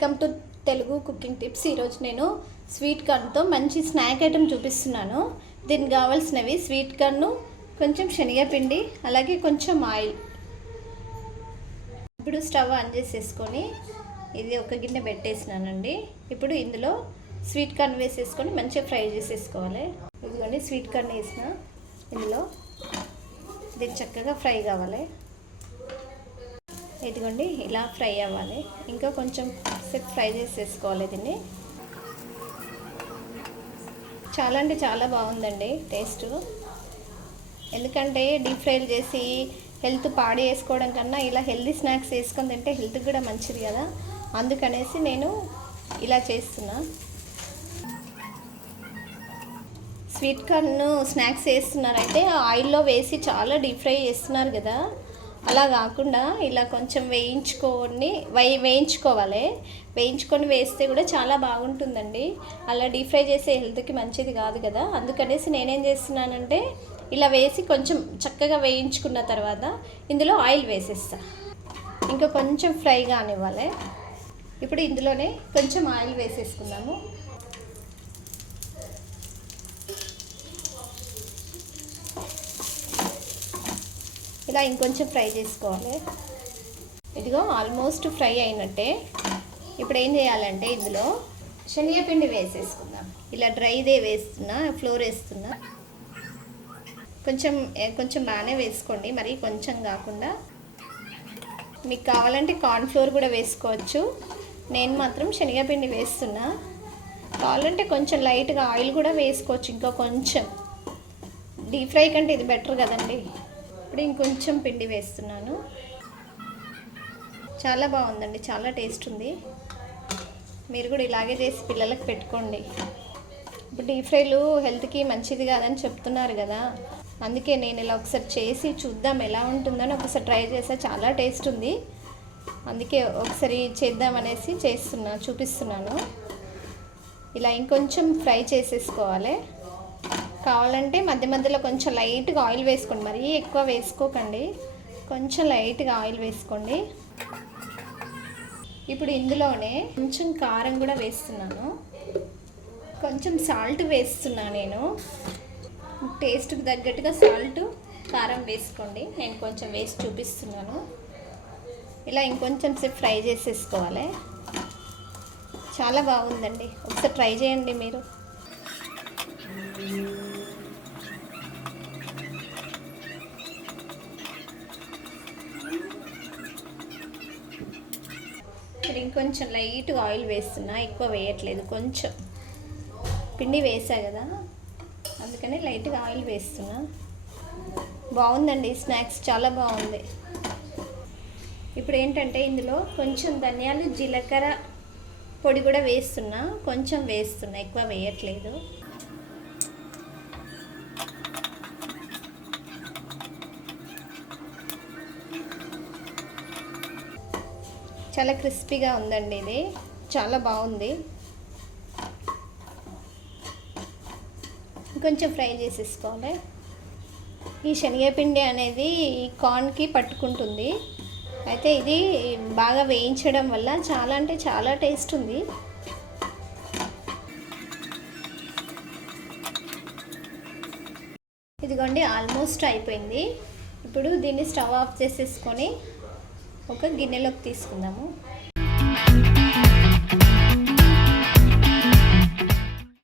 Welcome to Telugu cooking tips. ఈరోజు నేను sweet కార్న్తో మంచి స్నాక్ ఐటెం చూపిస్తున్నాను. దీనికి కావాల్సినవి స్వీట్ కార్న్ కొంచెం శనగపిండి అలాగే కొంచెం ఆయిల్. ఇప్పుడు స్టవ్ ఆన్ చేసేసుకొని ఇది ఒక గిన్నె పెట్టేసినానండి. ఇప్పుడు ఇందులో స్వీట్ కార్న్ వేసేసుకొని మంచిగా ఫ్రై చేసేసుకోవాలి. ఇదిగోండి స్వీట్ కార్న్ వేసిన. ఇందులో ఇది చక్కగా ఫ్రై కావాలి. ఇదిగోండి ఇలా ఫ్రై అవ్వాలి. ఇంకా కొంచెం సేపు ఫ్రై చేసేసుకోవాలి దీన్ని. చాలా అంటే చాలా బాగుందండి టేస్ట్. ఎందుకంటే డీప్ ఫ్రైలు చేసి హెల్త్ పాడి చేసుకోవడం కన్నా ఇలా హెల్తీ స్నాక్స్ వేసుకొని తింటే హెల్త్ కూడా మంచిది కదా. అందుకనేసి నేను ఇలా చేస్తున్నా. స్వీట్ కార్న్ స్నాక్స్ వేస్తున్నారంటే ఆయిల్లో వేసి చాలా డీప్ ఫ్రై చేస్తున్నారు కదా. అలా కాకుండా ఇలా కొంచెం వేయించుకొని వై వేయించుకోవాలి. వేయించుకొని వేస్తే కూడా చాలా బాగుంటుందండి. అలా డీప్ ఫ్రై చేసే హెల్త్కి మంచిది కాదు కదా. అందుకనేసి నేనేం చేస్తున్నానంటే ఇలా వేసి కొంచెం చక్కగా వేయించుకున్న తర్వాత ఇందులో ఆయిల్ వేసేస్తా. ఇంకా కొంచెం ఫ్రై కానివ్వాలి. ఇప్పుడు ఇందులోనే కొంచెం ఆయిల్ వేసేసుకుందాము. ఇలా ఇంకొంచెం ఫ్రై చేసుకోవాలి. ఇదిగో ఆల్మోస్ట్ ఫ్రై అయినట్టే. ఇప్పుడు ఏం చేయాలంటే ఇందులో శనగపిండి వేసేసుకుందాం. ఇలా డ్రైదే వేస్తున్నా ఫ్లోర్ వేస్తున్నా. కొంచెం కొంచెం బాగానే వేసుకోండి. మరి కొంచెం కాకుండా మీకు కావాలంటే కార్న్ ఫ్లోర్ కూడా వేసుకోవచ్చు. నేను మాత్రం శనగపిండి వేస్తున్నా. కావాలంటే కొంచెం లైట్గా ఆయిల్ కూడా వేసుకోవచ్చు. ఇంకా కొంచెం. డీప్ ఫ్రై కంటే ఇది బెటర్ కదండి. ఇప్పుడు ఇంకొంచెం పిండి వేస్తున్నాను. చాలా బాగుందండి చాలా టేస్ట్ ఉంది. మీరు కూడా ఇలాగే చేసి పిల్లలకు పెట్టుకోండి. ఇప్పుడు డీప్ ఫ్రైలు హెల్త్కి మంచిది కాదని చెప్తున్నారు కదా. అందుకే నేను ఇలా ఒకసారి చేసి చూద్దాం ఎలా ఉంటుందని ఒకసారి ట్రై చేసా చాలా టేస్ట్ ఉంది. అందుకే ఒకసారి చేద్దామనేసి చేస్తున్నా చూపిస్తున్నాను. ఇలా ఇంకొంచెం ఫ్రై చేసేసుకోవాలి. కావాలంటే మధ్య మధ్యలో కొంచెం లైట్గా ఆయిల్ వేసుకోండి. మరీ ఎక్కువ వేసుకోకండి. కొంచెం లైట్గా ఆయిల్ వేసుకోండి. ఇప్పుడు ఇందులోనే కొంచెం కారం కూడా వేస్తున్నాను. కొంచెం సాల్ట్ వేస్తున్నా నేను. టేస్ట్కి తగ్గట్టుగా సాల్ట్ కారం వేసుకోండి. నేను కొంచెం వేసి చూపిస్తున్నాను. ఇలా ఇంకొంచెం సేపు ఫ్రై చేసేసుకోవాలి. చాలా బాగుందండి. ఒకసారి ట్రై చేయండి మీరు. ఇక్కడ ఇంకొంచెం లైట్గా ఆయిల్ వేస్తున్నా ఎక్కువ వేయట్లేదు కొంచెం. పిండి వేసా కదా అందుకని లైట్గా ఆయిల్ వేస్తున్నా. బాగుందండి స్నాక్స్ చాలా బాగుంది. ఇప్పుడు ఏంటంటే ఇందులో కొంచెం ధనియాలు జీలకర్ర పొడి కూడా వేస్తున్నా కొంచెం వేస్తున్నా ఎక్కువ వేయట్లేదు. చాలా క్రిస్పీగా ఉందండి ఇది. చాలా బాగుంది. కొంచెం ఫ్రై చేసేసుకోవాలి. ఈ శనగపిండి అనేది ఈ కార్న్కి పట్టుకుంటుంది. అయితే ఇది బాగా వేయించడం వల్ల చాలా అంటే చాలా టేస్ట్ ఉంది. ఇదిగోండి ఆల్మోస్ట్ అయిపోయింది. ఇప్పుడు దీన్ని స్టవ్ ఆఫ్ చేసేసుకొని ఒక గిన్నెలోకి తీసుకుందాము.